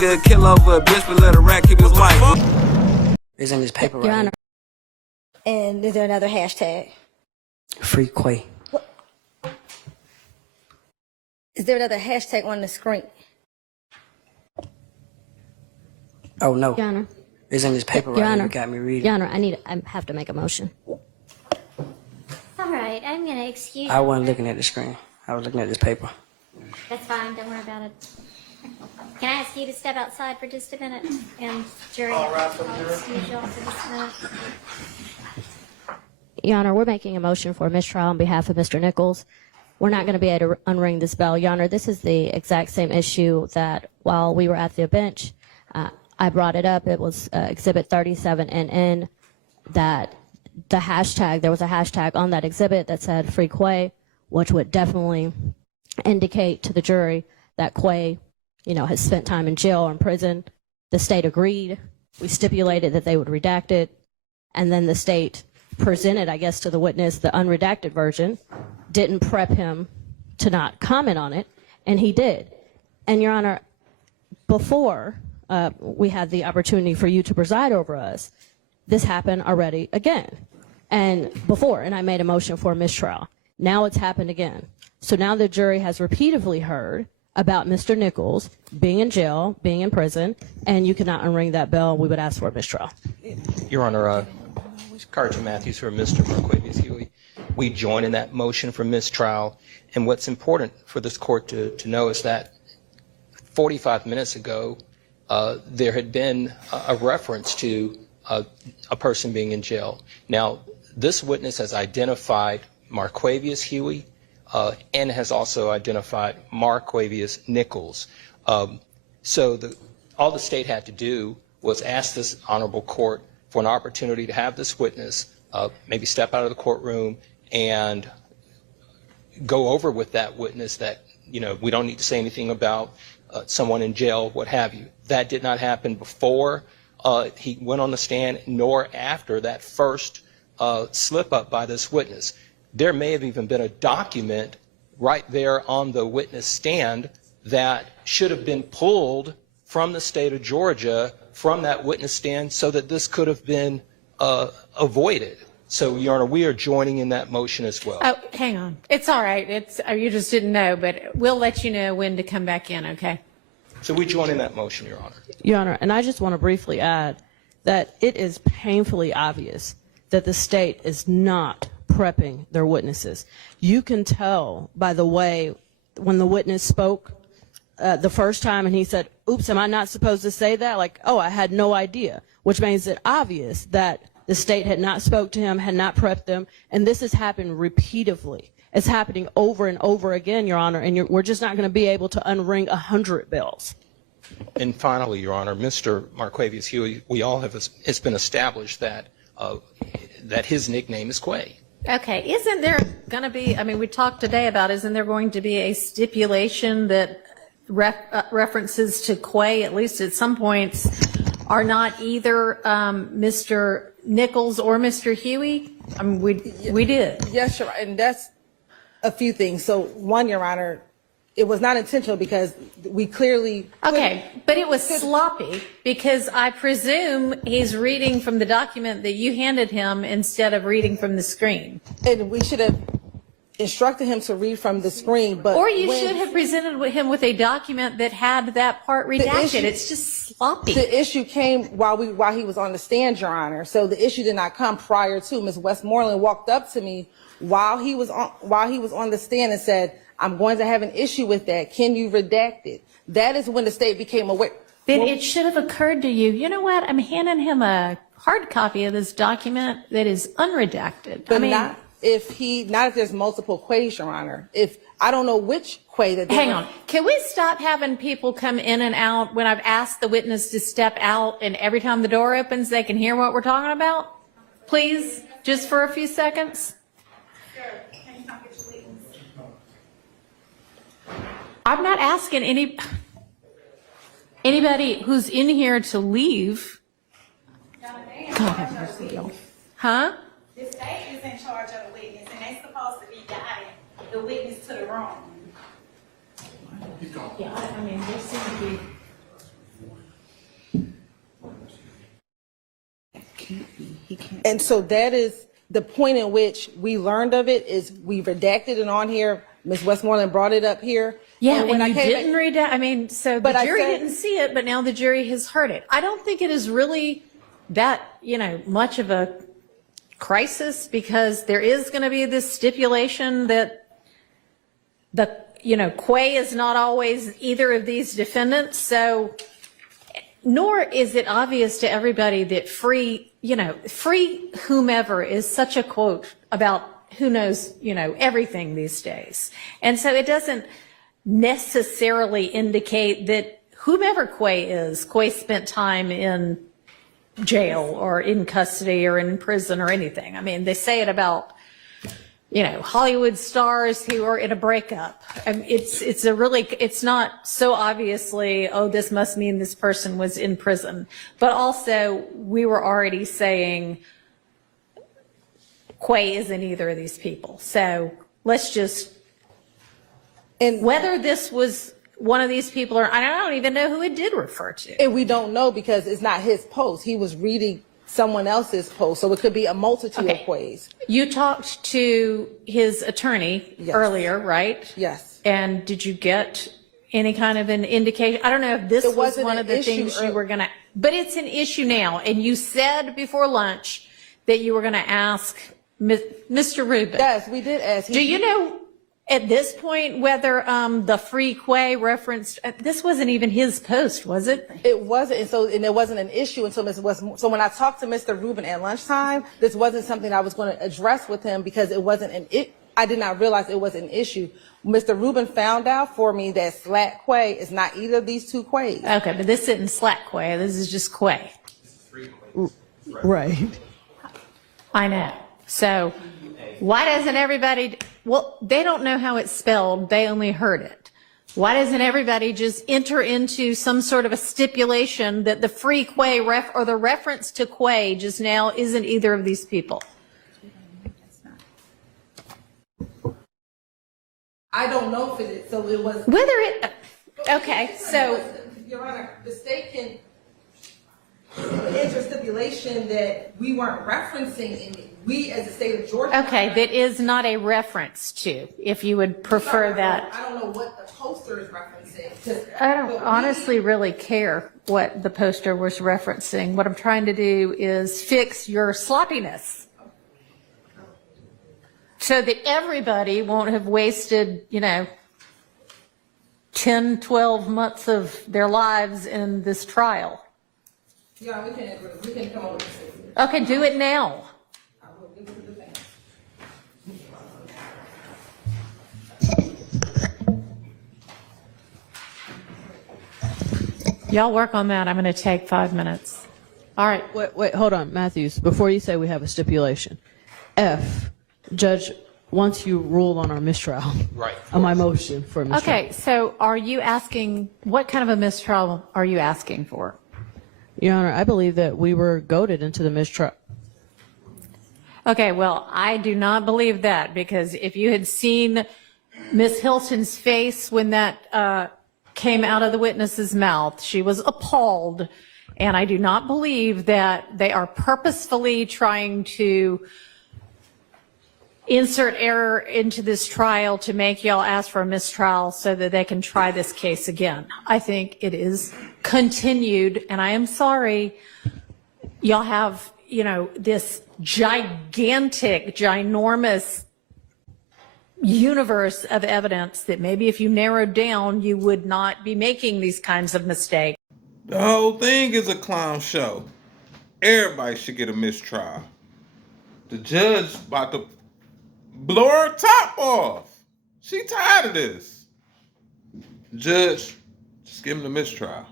nigga kill over a bitch, but let a rat keep his wife. It's in this paper Your right Honor. And is there another hashtag? here. Free Quay. Is there another hashtag on the screen? Oh, no. Your Honor. It's in this paper Your right here. Honor. You got me reading. Your Honor, I have to make a motion. All right, I'm going to excuse I wasn't looking at the screen. I was looking at this paper. That's fine, don't worry about it. Can I ask you to step outside for just a minute? And jury, I'll excuse you all for just a minute. Your Honor, we're making a motion for mistrial on behalf of Mr. Nichols. We're not going to be able to unring this bell. Your Honor, this is the exact same issue that while we were at the bench, I brought it up. It was Exhibit 37NN that there was a hashtag on that exhibit that said Free Quay, which would definitely indicate to the jury that Quay, has spent time in jail or in prison. The state agreed. We stipulated that they would redact it. And then the state presented, I guess, to the witness the unredacted version, didn't prep him to not comment on it, and he did. And, Your Honor, before we had the opportunity for you to preside over us, this happened already again. And I made a motion for a mistrial. Now it's happened again. So now the jury has repeatedly heard about Mr. Nichols being in jail, being in prison, and you cannot unring that bell. We would ask for a mistrial. Your Honor, Carter Matthews for Mr. Marquavius Huey. We join in that motion for mistrial. And what's important for this court to know is that 45 minutes ago, there had been a reference to a person being in jail. Now, this witness has identified Marquavius Huey and has also identified Marquavius Nichols. So all the state had to do was ask this honorable court for an opportunity to have this witness maybe step out of the courtroom and go over with that witness that, we don't need to say anything about someone in jail, what have you. That did not happen before he went on the stand, nor after that first slip up by this witness. There may have even been a document right there on the witness stand that should have been pulled from the state of Georgia from that witness stand so that this could have been avoided. So, Your Honor, we are joining in that motion as well. Oh, hang on. It's all right. You just didn't know, but we'll let you know when to come back in, okay? So we join in that motion, Your Honor. Your Honor, and I just want to briefly add that it is painfully obvious that the state is not prepping their witnesses. You can tell by the way when the witness spoke the first time and he said, oops, am I not supposed to say that? Like, oh, I had no idea, which makes it obvious that the state had not spoke to him, had not prepped them, and this has happened repeatedly. It's happening over and over again, Your Honor, and we're just not going to be able to unring 100 bells. And finally, Your Honor, Mr. Marquavius Huey, it's been established that that his nickname is Quay. Okay. Isn't there going to be, we talked today about, isn't there going to be a stipulation that references to Quay, at least at some points, are not either Mr. Nichols or Mr. Huey? We did. Yes, Your Honor, and that's a few things. So, one, Your Honor, it was not intentional because we clearly... Okay, but it was sloppy because I presume he's reading from the document that you handed him instead of reading from the screen. And we should have instructed him to read from the screen, but... Or you should have presented him with a document that had that part redacted. It's just sloppy. The issue came while he was on the stand, Your Honor. So the issue did not come prior to. Ms. Westmoreland walked up to me while he was on the stand and said, I'm going to have an issue with that. Can you redact it? That is when the state became aware. Then it should have occurred to you, you know what, I'm handing him a hard copy of this document that is unredacted. But not if there's multiple Quays, Your Honor. If I don't know which Quay that. Hang on. Can we stop having people come in and out when I've asked the witness to step out and every time the door opens they can hear what we're talking about? Please, just for a few seconds. I'm not asking anybody who's in here to leave. God have mercy, y'all. Huh? The state is in charge of the witness, and they're supposed to be guiding the witness to the room. Yeah, there seems to be. can't be. He can't. And so that is the point in which we learned of it is we redacted it on here. Ms. Westmoreland brought it up here. Yeah, when and you came didn't read it. I mean, so the jury didn't see it, but now the jury has heard it. I don't think it is really that, much of a crisis because there is going to be this stipulation that Quay is not always either of these defendants. So, nor is it obvious to everybody that free whomever is such a quote about who knows, everything these days. And so it doesn't necessarily indicate that whomever Quay spent time in jail or in custody or in prison or anything. I mean, they say it about, Hollywood stars who are in a breakup. I mean, it's not so obviously, oh, this must mean this person was in prison. But also, we were already saying Quay isn't either of these people. So let's just, and whether this was one of these people or I don't even know who it did refer to. And we don't know because it's not his post. He was reading someone else's post. So it could be a multitude of Quays. You talked to his attorney earlier, right? Yes. And did you get any kind of an indication? I don't know if this was one of the things you were going to, but it's an issue now. And you said before lunch that you were going to ask Mr. Rubin. Yes, we did ask. Do you know at this point whether the free Quay referenced, this wasn't even his post, was it? It wasn't, and it wasn't an issue until Ms. Westmoreland. So when I talked to Mr. Rubin at lunchtime, this wasn't something I was going to address with him because it wasn't I did not realize it was an issue. Mr. Rubin found out for me that Slat Quay is not either of these two Quays. Okay, but this isn't Slat Quay, this is just Quay. Right. I know. So why doesn't everybody, well, they don't know how it's spelled. They only heard it. Why doesn't everybody just enter into some sort of a stipulation that the free Quay or the reference to Quay just now isn't either of these people? I don't know if it is. So it was. Whether it, okay, so. Your Honor, the state can enter stipulation that we weren't referencing in it. We, as the state of Georgia. Okay, that is not a reference to, if you would prefer that. I don't know what the poster is referencing. I don't honestly really care what the poster was referencing. What I'm trying to do is fix your sloppiness so that everybody won't have wasted, 10, 12 months of their lives in this trial. Yeah, we can come up with this. Okay, do it now. Y'all work on that. I'm going to take 5 minutes. All right. Wait, hold on, Matthews. Before you say we have a stipulation, F, Judge, once you ruled on our mistrial, Right. on my motion for a mistrial. Okay, so are you asking, what kind of a mistrial are you asking for? Your Honor, I believe that we were goaded into the mistrial. Okay, well, I do not believe that because if you had seen Ms. Hilton's face when that came out of the witness's mouth, she was appalled. And I do not believe that they are purposefully trying to insert error into this trial to make y'all ask for a mistrial so that they can try this case again. I think it is continued, and I am sorry, y'all have, this gigantic, ginormous universe of evidence that maybe if you narrowed down, you would not be making these kinds of mistakes. The whole thing is a clown show. Everybody should get a mistrial. The judge about to blow her top off. She tired of this. Judge, just give him the mistrial.